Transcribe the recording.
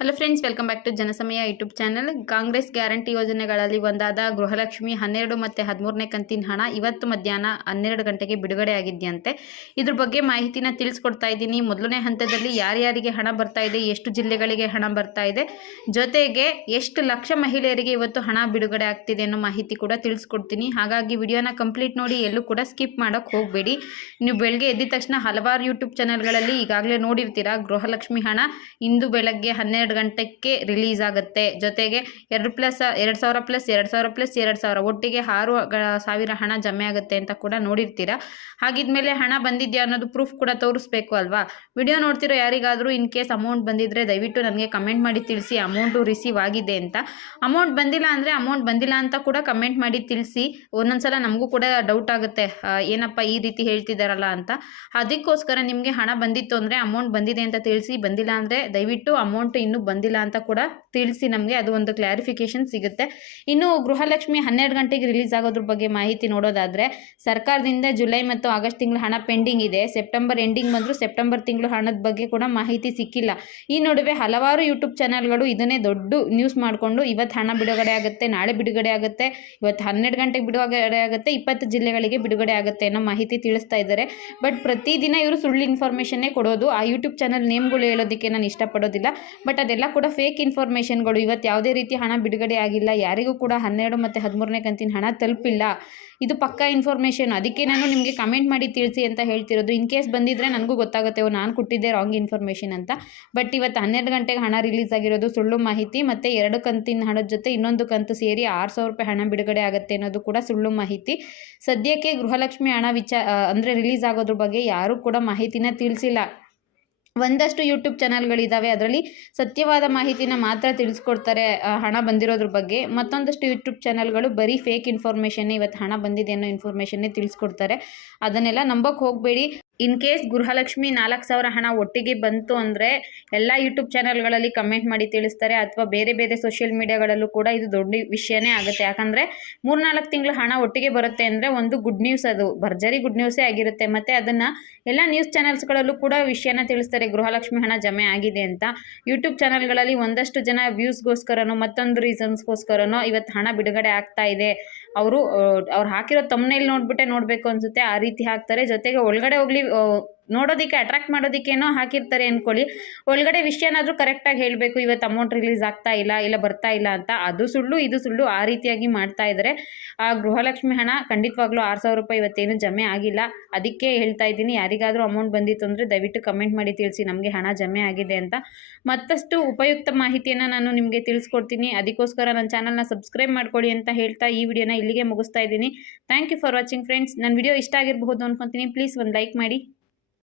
Hello friends, welcome back to Janasamaya YouTube channel. Congress guarantee ಯೋಜನೆಗಳಲ್ಲಿ ಒಂದಾದ ಗೃಹಲಕ್ಷ್ಮಿ 12 ಮತ್ತು 13ನೇ ಕಂತಿನ ಹಣ ಇವತ್ತು ಮಧ್ಯಾಹ್ನ 12 ಗಂಟೆಗೆ ಬಿಡುಗಡೆ ಆಗಿದೆಯಂತೆ. ಇದ್ರ ಬಗ್ಗೆ ಮಾಹಿತಿನ ತಿಳಿಸ್ಕೊಡ್ತಾ ಇದ್ದೀನಿ. ಮೊದಲನೇ ಹಂತದಲ್ಲಿ ಯಾರ್ಯಾರಿಗೆ ಹಣ ಬರ್ತಾ ಇದೆ, ಎಷ್ಟು ಜಿಲ್ಲೆಗಳಿಗೆ ಹಣ ಬರ್ತಾ ಇದೆ, ಜೊತೆಗೆ ಎಷ್ಟು ಲಕ್ಷ ಮಹಿಳೆಯರಿಗೆ ಇವತ್ತು ಹಣ ಬಿಡುಗಡೆ ಆಗ್ತಿದೆ ಅನ್ನೋ ಮಾಹಿತಿ ಕೂಡ ತಿಳಿಸ್ಕೊಡ್ತೀನಿ. ಹಾಗಾಗಿ ವಿಡಿಯೋನ ಕಂಪ್ಲೀಟ್ ನೋಡಿ, ಎಲ್ಲೂ ಕೂಡ ಸ್ಕಿಪ್ ಮಾಡೋಕ್ಕೆ ಹೋಗಬೇಡಿ. ನೀವು ಬೆಳಗ್ಗೆ ಎದ್ದ ತಕ್ಷಣ ಹಲವಾರು ಯೂಟ್ಯೂಬ್ ಚಾನಲ್ಗಳಲ್ಲಿ ಈಗಾಗಲೇ ನೋಡಿರ್ತೀರಾ, ಗೃಹಲಕ್ಷ್ಮಿ ಹಣ ಇಂದು ಬೆಳಗ್ಗೆ 12 ಗಂಟೆಗೆ ರಿಲೀಸ್ ಆಗುತ್ತೆ. ಜೊತೆಗೆ 2,000 ಪ್ಲಸ್ 2,000 ಒಟ್ಟಿಗೆ 6,000 ಹಣ ಜಮೆ ಆಗುತ್ತೆ ಅಂತ ಕೂಡ ನೋಡಿರ್ತೀರಾ. ಹಾಗಿದ್ಮೇಲೆ ಹಣ ಬಂದಿದ್ಯಾ ಅನ್ನೋದು ಪ್ರೂಫ್ ಕೂಡ ತೋರಿಸ್ಬೇಕು ಅಲ್ವಾ. ವಿಡಿಯೋ ನೋಡ್ತಿರೋ ಯಾರಿಗಾದರೂ ಇನ್ ಕೇಸ್ ಅಮೌಂಟ್ ಬಂದಿದ್ರೆ ದಯವಿಟ್ಟು ನನಗೆ ಕಮೆಂಟ್ ಮಾಡಿ ತಿಳಿಸಿ ಅಮೌಂಟು ರಿಸೀವ್ ಆಗಿದೆ ಅಂತ. ಅಮೌಂಟ್ ಬಂದಿಲ್ಲ ಅಂದರೆ ಅಮೌಂಟ್ ಬಂದಿಲ್ಲ ಅಂತ ಕೂಡ ಕಮೆಂಟ್ ಮಾಡಿ ತಿಳಿಸಿ. ಒಂದೊಂದ್ಸಲ ನಮಗೂ ಕೂಡ ಡೌಟ್ ಆಗುತ್ತೆ, ಏನಪ್ಪ ಈ ರೀತಿ ಹೇಳ್ತಿದ್ದಾರಲ್ಲ ಅಂತ. ಅದಕ್ಕೋಸ್ಕರ ನಿಮಗೆ ಹಣ ಬಂದಿತ್ತು ಅಂದರೆ ಅಮೌಂಟ್ ಬಂದಿದೆ ಅಂತ ತಿಳಿಸಿ, ಬಂದಿಲ್ಲ ಅಂದರೆ ದಯವಿಟ್ಟು ಅಮೌಂಟ್ ಇನ್ನೂ ಬಂದಿಲ್ಲ ಅಂತ ಕೂಡ ತಿಳಿಸಿ. ನಮಗೆ ಅದು ಒಂದು ಕ್ಲಾರಿಫಿಕೇಶನ್ ಸಿಗುತ್ತೆ. ಇನ್ನು ಗೃಹಲಕ್ಷ್ಮಿ 12 ಗಂಟೆಗೆ ರಿಲೀಸ್ ಆಗೋದ್ರ ಬಗ್ಗೆ ಮಾಹಿತಿ ನೋಡೋದಾದರೆ, ಸರ್ಕಾರದಿಂದ ಜುಲೈ ಮತ್ತು ಆಗಸ್ಟ್ ತಿಂಗಳ ಹಣ ಪೆಂಡಿಂಗ್ ಇದೆ. ಸೆಪ್ಟೆಂಬರ್ ಎಂಡಿಂಗ್ ಬಂದರೂ ಸೆಪ್ಟೆಂಬರ್ ತಿಂಗಳು ಹಣದ ಬಗ್ಗೆ ಕೂಡ ಮಾಹಿತಿ ಸಿಕ್ಕಿಲ್ಲ. ಈ ನಡುವೆ ಹಲವಾರು ಯೂಟ್ಯೂಬ್ ಚಾನಲ್ಗಳು ಇದನ್ನೇ ದೊಡ್ಡ ನ್ಯೂಸ್ ಮಾಡಿಕೊಂಡು ಇವತ್ತು ಹಣ ಬಿಡುಗಡೆ ಆಗುತ್ತೆ, ನಾಳೆ ಬಿಡುಗಡೆ ಆಗುತ್ತೆ, ಇವತ್ತು 12 ಗಂಟೆಗೆ ಬಿಡುಗಡೆ ಆಗುತ್ತೆ, 20 ಜಿಲ್ಲೆಗಳಿಗೆ ಬಿಡುಗಡೆ ಆಗುತ್ತೆ ಅನ್ನೋ ಮಾಹಿತಿ ತಿಳಿಸ್ತಾ ಇದ್ದಾರೆ. ಬಟ್ ಪ್ರತಿದಿನ ಇವರು ಸುಳ್ಳು ಇನ್ಫಾರ್ಮೇಷನ್ನೇ ಕೊಡೋದು. ಆ ಯೂಟ್ಯೂಬ್ ಚಾನಲ್ ನೇಮ್ಗಳು ಹೇಳೋದಕ್ಕೆ ನಾನು ಇಷ್ಟಪಡೋದಿಲ್ಲ. ಬಟ್ ಅದೆಲ್ಲ ಕೂಡ ಫೇಕ್ ಇನ್ಫಾರ್ಮೇಷನ್ಗಳು. ಇವತ್ತು ಯಾವುದೇ ರೀತಿ ಹಣ ಬಿಡುಗಡೆ ಆಗಿಲ್ಲ, ಯಾರಿಗೂ ಕೂಡ 12 ಮತ್ತು 13ನೇ ಕಂತಿನ ಹಣ ತಲುಪಿಲ್ಲ. ಇದು ಪಕ್ಕಾ ಇನ್ಫಾರ್ಮೇಷನ್. ಅದಕ್ಕೆ ನಾನು ನಿಮಗೆ ಕಮೆಂಟ್ ಮಾಡಿ ತಿಳಿಸಿ ಅಂತ ಹೇಳ್ತಿರೋದು. ಇನ್ ಕೇಸ್ ಬಂದಿದ್ದರೆ ನನಗೂ ಗೊತ್ತಾಗುತ್ತೆ, ನಾನು ಕೊಟ್ಟಿದ್ದೆ ರಾಂಗ್ ಇನ್ಫಾರ್ಮೇಷನ್ ಅಂತ. ಬಟ್ ಇವತ್ತು 12 ಗಂಟೆಗೆ ಹಣ ರಿಲೀಸ್ ಆಗಿರೋದು ಸುಳ್ಳು ಮಾಹಿತಿ. ಮತ್ತು 2 ಕಂತಿನ ಹಣದ ಜೊತೆ ಇನ್ನೊಂದು ಕಂತು ಸೇರಿ 6,000 ರೂಪಾಯಿ ಹಣ ಬಿಡುಗಡೆ ಆಗುತ್ತೆ ಅನ್ನೋದು ಕೂಡ ಸುಳ್ಳು ಮಾಹಿತಿ. ಸದ್ಯಕ್ಕೆ ಗೃಹಲಕ್ಷ್ಮಿ ಹಣ ಅಂದರೆ ರಿಲೀಸ್ ಆಗೋದ್ರ ಬಗ್ಗೆ ಯಾರೂ ಕೂಡ ಮಾಹಿತಿನ ತಿಳಿಸಿಲ್ಲ. ಒಂದಷ್ಟು ಯೂಟ್ಯೂಬ್ ಚಾನಲ್ಗಳಿದ್ದಾವೆ, ಅದರಲ್ಲಿ ಸತ್ಯವಾದ ಮಾಹಿತಿನ ಮಾತ್ರ ತಿಳಿಸ್ಕೊಡ್ತಾರೆ ಹಣ ಬಂದಿರೋದ್ರ ಬಗ್ಗೆ. ಮತ್ತೊಂದಷ್ಟು ಯೂಟ್ಯೂಬ್ ಚಾನಲ್ಗಳು ಬರೀ ಫೇಕ್ ಇನ್ಫಾರ್ಮೇಷನ್ನೇ, ಇವತ್ತು ಹಣ ಬಂದಿದೆ ಅನ್ನೋ ಇನ್ಫಾರ್ಮೇಷನ್ನೇ ತಿಳಿಸ್ಕೊಡ್ತಾರೆ. ಅದನ್ನೆಲ್ಲ ನಂಬೋಕ್ಕೆ ಹೋಗಬೇಡಿ. ಇನ್ ಕೇಸ್ ಗೃಹಲಕ್ಷ್ಮಿ 4,000 ಹಣ ಒಟ್ಟಿಗೆ ಬಂತು ಅಂದರೆ ಎಲ್ಲ ಯೂಟ್ಯೂಬ್ ಚಾನಲ್ಗಳಲ್ಲಿ ಕಮೆಂಟ್ ಮಾಡಿ ತಿಳಿಸ್ತಾರೆ, ಅಥವಾ ಬೇರೆ ಬೇರೆ ಸೋಷಿಯಲ್ ಮೀಡಿಯಾಗಳಲ್ಲೂ ಕೂಡ ಇದು ದೊಡ್ಡ ವಿಷಯನೇ ಆಗುತ್ತೆ. ಯಾಕಂದರೆ 3-4 ತಿಂಗಳು ಹಣ ಒಟ್ಟಿಗೆ ಬರುತ್ತೆ ಅಂದರೆ ಒಂದು ಗುಡ್ ನ್ಯೂಸ್, ಅದು ಭರ್ಜರಿ ಗುಡ್ ನ್ಯೂಸೇ ಆಗಿರುತ್ತೆ. ಮತ್ತು ಅದನ್ನು ಎಲ್ಲ ನ್ಯೂಸ್ ಚಾನಲ್ಸ್ಗಳಲ್ಲೂ ಕೂಡ ವಿಷಯನ ತಿಳಿಸ್ತಾರೆ, ಗೃಹಲಕ್ಷ್ಮಿ ಹಣ ಜಮೆ ಆಗಿದೆ ಅಂತ. ಯೂಟ್ಯೂಬ್ ಚಾನಲ್ಗಳಲ್ಲಿ ಒಂದಷ್ಟು ಜನ ವ್ಯೂಸ್ಗೋಸ್ಕರನೋ ಮತ್ತೊಂದು ರೀಸನ್ಸ್ಗೋಸ್ಕರನೋ ಇವತ್ತು ಹಣ ಬಿಡುಗಡೆ ಆಗ್ತಾ ಇದೆ. ಅವ್ರು ಹಾಕಿರೋ ತಮ್ಮನೇಲಿ ನೋಡ್ಬಿಟ್ಟೆ ನೋಡಬೇಕು ಅನಿಸುತ್ತೆ, ಆ ರೀತಿ ಹಾಕ್ತಾರೆ. ಜೊತೆಗೆ ಒಳಗಡೆ ಹೋಗ್ಲಿ ನೋಡೋದಕ್ಕೆ ಅಟ್ರಾಕ್ಟ್ ಮಾಡೋದಕ್ಕೇನೋ ಹಾಕಿರ್ತಾರೆ ಅಂದ್ಕೊಳ್ಳಿ. ಒಳಗಡೆ ವಿಷಯನಾದರೂ ಕರೆಕ್ಟಾಗಿ ಹೇಳಬೇಕು, ಇವತ್ತು ಅಮೌಂಟ್ ರಿಲೀಸ್ ಆಗ್ತಾ ಇಲ್ಲ ಬರ್ತಾ ಇಲ್ಲ ಅಂತ. ಅದು ಸುಳ್ಳು ಇದು ಸುಳ್ಳು, ಆ ರೀತಿಯಾಗಿ ಮಾಡ್ತಾ ಇದ್ದಾರೆ. ಆ ಗೃಹಲಕ್ಷ್ಮಿ ಹಣ ಖಂಡಿತವಾಗ್ಲೂ 6,000 ರೂಪಾಯಿ ಇವತ್ತೇನು ಜಮೆ ಆಗಿಲ್ಲ. ಅದಕ್ಕೆ ಹೇಳ್ತಾ ಇದ್ದೀನಿ, ಯಾರಿಗಾದರೂ ಅಮೌಂಟ್ ಬಂದಿತ್ತು ಅಂದರೆ ದಯವಿಟ್ಟು ಕಮೆಂಟ್ ಮಾಡಿ ತಿಳಿಸಿ ನಮಗೆ ಹಣ ಜಮೆ ಆಗಿದೆ ಅಂತ. ಮತ್ತಷ್ಟು ಉಪಯುಕ್ತ ಮಾಹಿತಿಯನ್ನು ನಾನು ನಿಮಗೆ ತಿಳಿಸ್ಕೊಡ್ತೀನಿ. ಅದಕ್ಕೋಸ್ಕರ ನನ್ನ ಚಾನಲ್ನ ಸಬ್ಸ್ಕ್ರೈಬ್ ಮಾಡ್ಕೊಳ್ಳಿ ಅಂತ ಹೇಳ್ತಾ ಈ ವಿಡಿಯೋನ ಇಲ್ಲಿಗೆ ಮುಗಿಸ್ತಾ ಇದ್ದೀನಿ. Thank you for watching friends. ನನ್ನ ವಿಡಿಯೋ ಇಷ್ಟ ಆಗಿರಬಹುದು ಅಂದ್ಕೊತೀನಿ. ಪ್ಲೀಸ್ ಒಂದು ಲೈಕ್ ಮಾಡಿ.